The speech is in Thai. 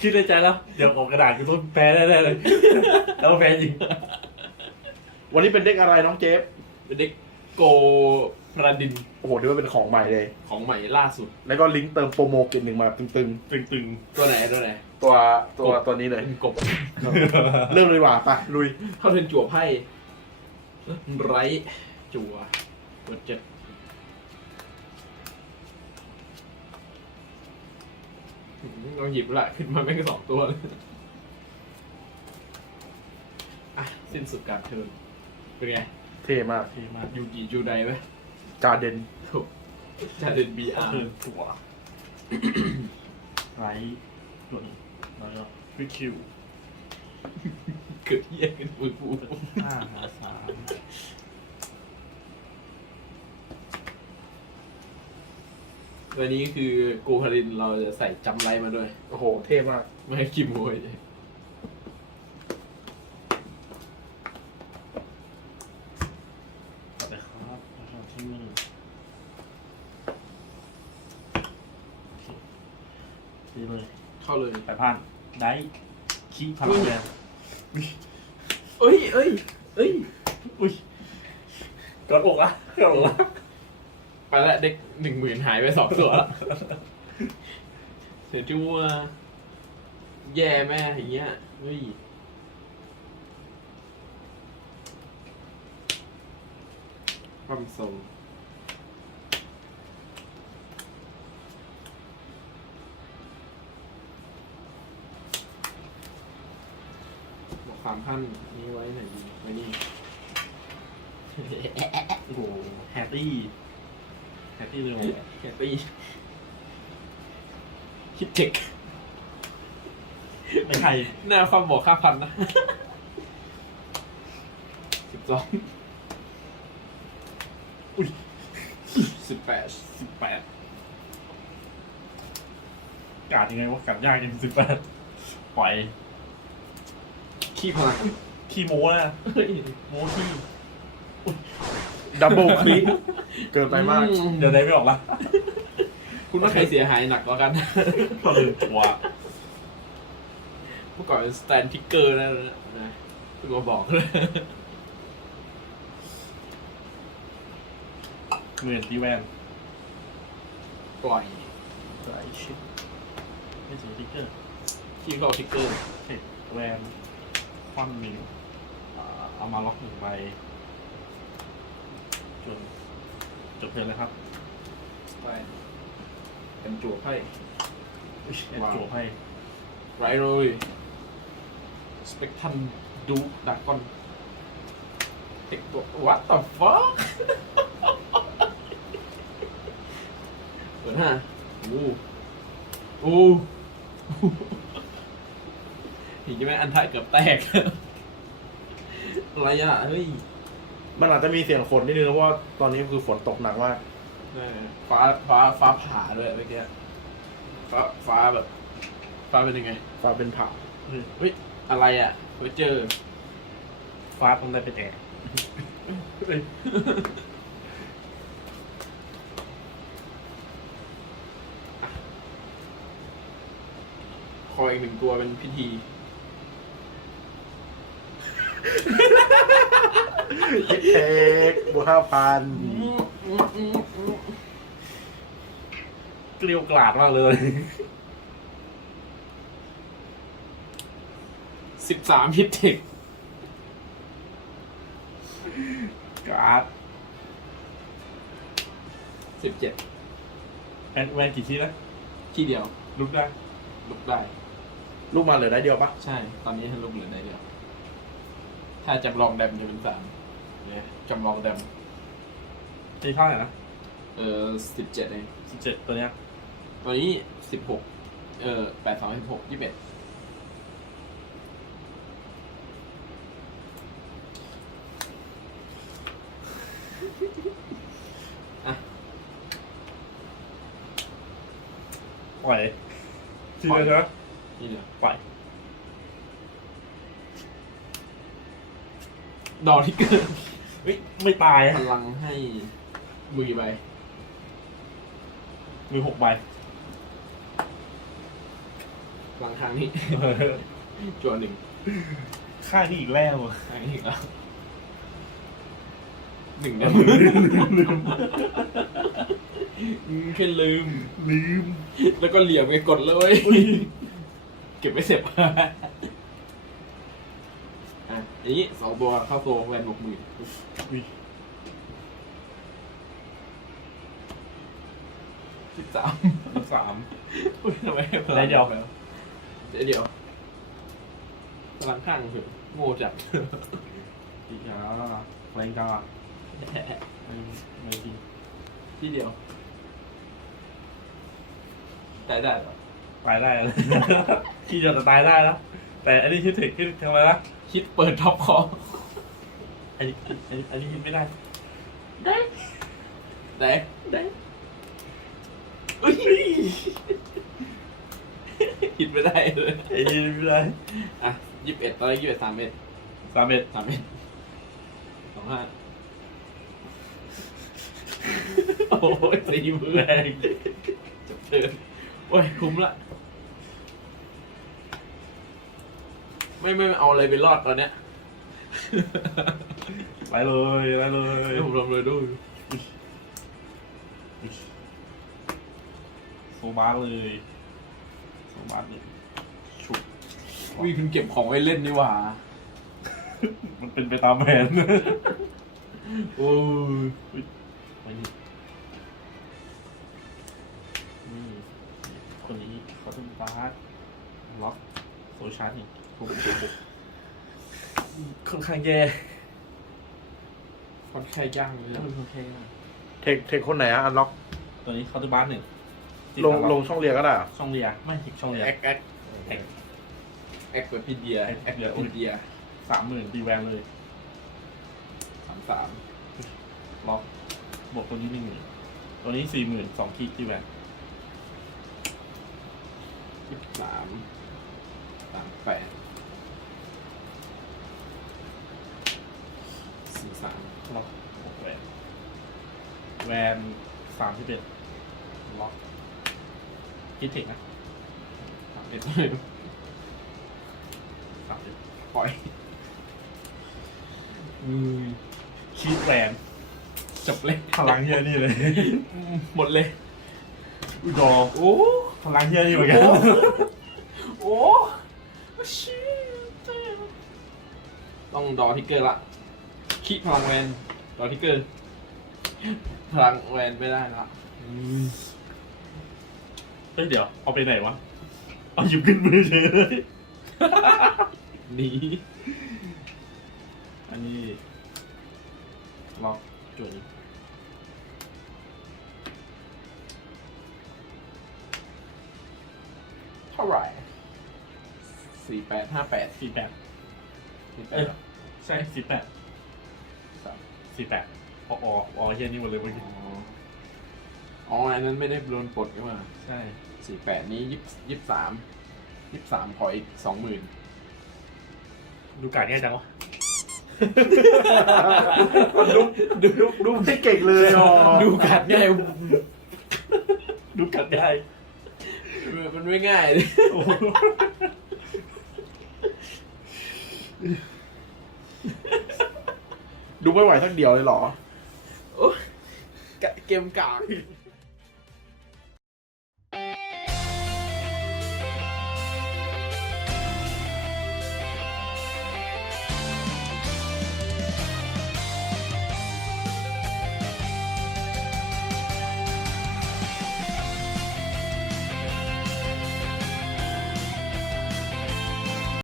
คิดในใจแล้ว เดี๋ยวออกกระดาษกูต้องแพ้แน่ๆเลย แล้วแพ้จริงวันนี้เป็นเด็กอะไรน้องเจฟเป็นเด็กโกประดินโอ้โหถือว่าเป็นของใหม่เลย ของใหม่ล่าสุด แล้วก็ลิงก์เติมโปรโมเกตหนึ่งมาตึงตึงตัวไหนตัวไหนๆ ตัวตัวตัวนี้เลย เป็นกบเริ่มเลยดีกว่าไปลุย เข้าเทิร์นจั่วไพ่ไรจั่วกดเจ็ด เราหยิบละขึ้นมาแม่งก็สองตัวเลยอะ สิ้นสุดการเทิร์นเป็นไงเท่มากๆเท่มากยูกิจูไดไหมจาเดนถูกจะเดินบีอาร์คือถั่วไรส่วนแล้วก็ฟิคิวเกิดเยี่ยกันฟูฟูห้าหาสาม วันนี้คือโกคารินเราจะใส่จำไรมาด้วย โอ้โห เท่มาก ไม่ให้คิมโวยต่อไปครับแล้วก็ที่มือโอเคดีเลยเข้าเลยแปดพันได้ขี้พลังแรงเอ้ยเอ้ยเอ้ยอุ้ยกดอกละกดอกละไป ละเด็กหนึ่งหมื่นหายไปสองตัวละเสียที่ว่าแย่แม่อย่างเงี้ยเฮ้ยความทรงบอกสามพันนี้ไว้ไหนดีไว้นี่ โอ้โหแฮตตี้ แฮตตี้เลยแฮปปี้คิดเทคไม่ใครหน้าความบอกค่าพันนะสิบสองอุ้ยสิบแปดสิบแปดกาดยังไงวะกาดยากจริงสิบแปดปล่อยขี้พลังขี้โม้นะเฮ้ยโม้ขี้ ดับเบิลคลิกเกินไปมากอืเดี๋ยวได้ไม่ออกละคุณว่าใครเสียหายหนักกว่ากันก็ลืมตัวเมื่อก่อนเป็นสแตนทิกเกอร์นะนะคุณมาบอกเลยเหมือนที่แวนปล่อยไรชิปไม่ใช่ติ๊กเกอร์ขี้เข้าทิกเกอร์เสร็จแวนคว่ำมิวอ่าเอามาล็อกหนึ่งใบ จนจบเพลินเลยครับไปเป็นจั่วไพ่ อุ๊ยว้าว จั่วให้ไรเลยสเปกทันดูดักกอนเด็กตัว what the fuck เปิดห้าโอ้โอ้เห็นใช่ไหมอันท้ายเกือบแตก อะไรอะ เฮ้ย มันอาจจะมีเสียงฝนนิดนึงเพราะว่าตอนนี้คือฝนตกหนักมากเออฟ้าฟ้าฟ้าผ่าด้วยเมื่อกี้ฟ้าฟ้าแบบ ฟ้าเป็นยังไง ฟ้าเป็นผ่าเฮ้ยอะไรอะเฮ้ยเจอ ฟ้าต้องได้ไปแตกคอยอีกหนึ่งตัวเป็นพิธี คิดเทคบวกห้าพันเกลียวกลาดมากเลยสิบสามฮิตเทคการ์ดสิบเจ็ดแอนแวนกี่ชิ้นนะที่เดียว ลุกได้ ลุกได้ ลูกมาเหลือได้เดียวปะใช่ ตอนนี้ให้ลุกเหลือได้เดียว ถ้าจำลองแดมจะเป็นสาม เนี่ยจำลองแดมตีเท่าไหร่นะเออสิบเจ็ดเองสิบเจ็ดตัวเนี้ยตอนนี้สิบหกเออแปดสองสิบหกยี่สิบเอ็ดปล่อยทีเดียวใช่ไหมนี่เดียวปล่อยดอที่เกิน เฮ้ยไม่ตายพลังให้มือไปมือหกใบหลังครั้งนี้ จวนหนึ่งข้างนี้อีกแล้วอะครั้งนี้อีกแล้วหนึ่งนะอืมแค่ลืม ลืม แล้วก็เหลี่ยมไปกดเลย เก็บไว้เสร็จ อะอย่างนี้สองตัวเข้าตัวแวนหกหมื่นอุ้ยสิบสามสามอุ้ยทำไมได้เดียวได้เดียวพลังข้างเถอะโง่จัดอีกอะแรงกาไม่ไม่จริงที่เดียวได้ได้ปะตายได้แล้วขี้จะตายได้แล้ว แต่อันนี้คิดถึงคิดทำไมล่ะคิดเปิดท็อปคออันนี้อันนี้อันนี้คิดไม่ได้ได้ได้ได้อุ้ยคิดไม่ได้เลยอันนี้ไม่ได้อะยี่สิบเอ็ดตอนแรกยี่สิบเอ็ดสามเอ็ดสามเอ็ดสามเอ็ดสองห้าโอ้ยสี่มือแรงจับเชิญโอ้ยคุ้มละ ไม่ไม่เอาอะไรไปรอดตอนเนี้ยไปเลยไปเลยให้ผมทำเลยดูโซบาเลยโซบาเนี่ยฉุกวิ่งคุณเก็บของไว้เล่นนี่หว่า มันเป็นไปตามแผนโอ้ยไปนี่นี่คนนี้เขาเป็นบาสล็อกโซชาร์จนี่ทุบทุบทุบ ค่อนข้างแย่คนแค่ย่างเลยค่อนข้างแย่เทคเทคคนไหนอะอันล็อกตัวนี้เขาน์เตอร์บาสหนึ่งลงลงช่องเรียก็ได้เหรอช่องเรียไม่ช่องเรียแอคแอคแท็กแอคกับพี่เดียแอคแอคกับพี่เดียสามหมื่นตีแวนเลยสามสามล็อกบวกตัวนี้หนึ่งหมื่นตัวนี้สี่หมื่นสองคีตีแวนสิบสาม สามแปดสี่สามล็อกบวกแวนแวนสามที่เป็นล็อกคิดถึงนะสามเอ็ดสามสิบปล่อยอืมคีดแวนจบเลยพลังเฮียนี่เลย หมดเลยอุดอโอ้พลังเฮียนี่เหมือนกัน โอ้ชิ ต้องดอทิกเกอร์ละคิพลังแวนดอทิกเกอร์ พลังแวนไม่ได้ละอืมเฮ้ยเดี๋ยวเอาไปไหนวะ เอาหยิบขึ้นมือเฉยเลยหนีอันนี้ล็อกจุด สี่แปดห้าแปดสี่แปดสี่แปเอ้ดยใช่สี่แปดสามสี่แปดอ๋ออ๋ออ๋อเฮียนี่หมดเลยเมื่อกี้อ๋ออันนั้นไม่ได้โดนปลดใช่ไหมใช่สี่แปดนี้ยี่ยี่สามยี่สามขออีกสองหมื่นดูการง่ายจังวะดูดูดูไม่เก่งเลยอ๋อดูกัดง่ายดูการได้มันไม่ง่ายเลยโอ้โห ดูไม่ไหวสักเดียวเลยเหรอ โอ้ยกะเกมกาก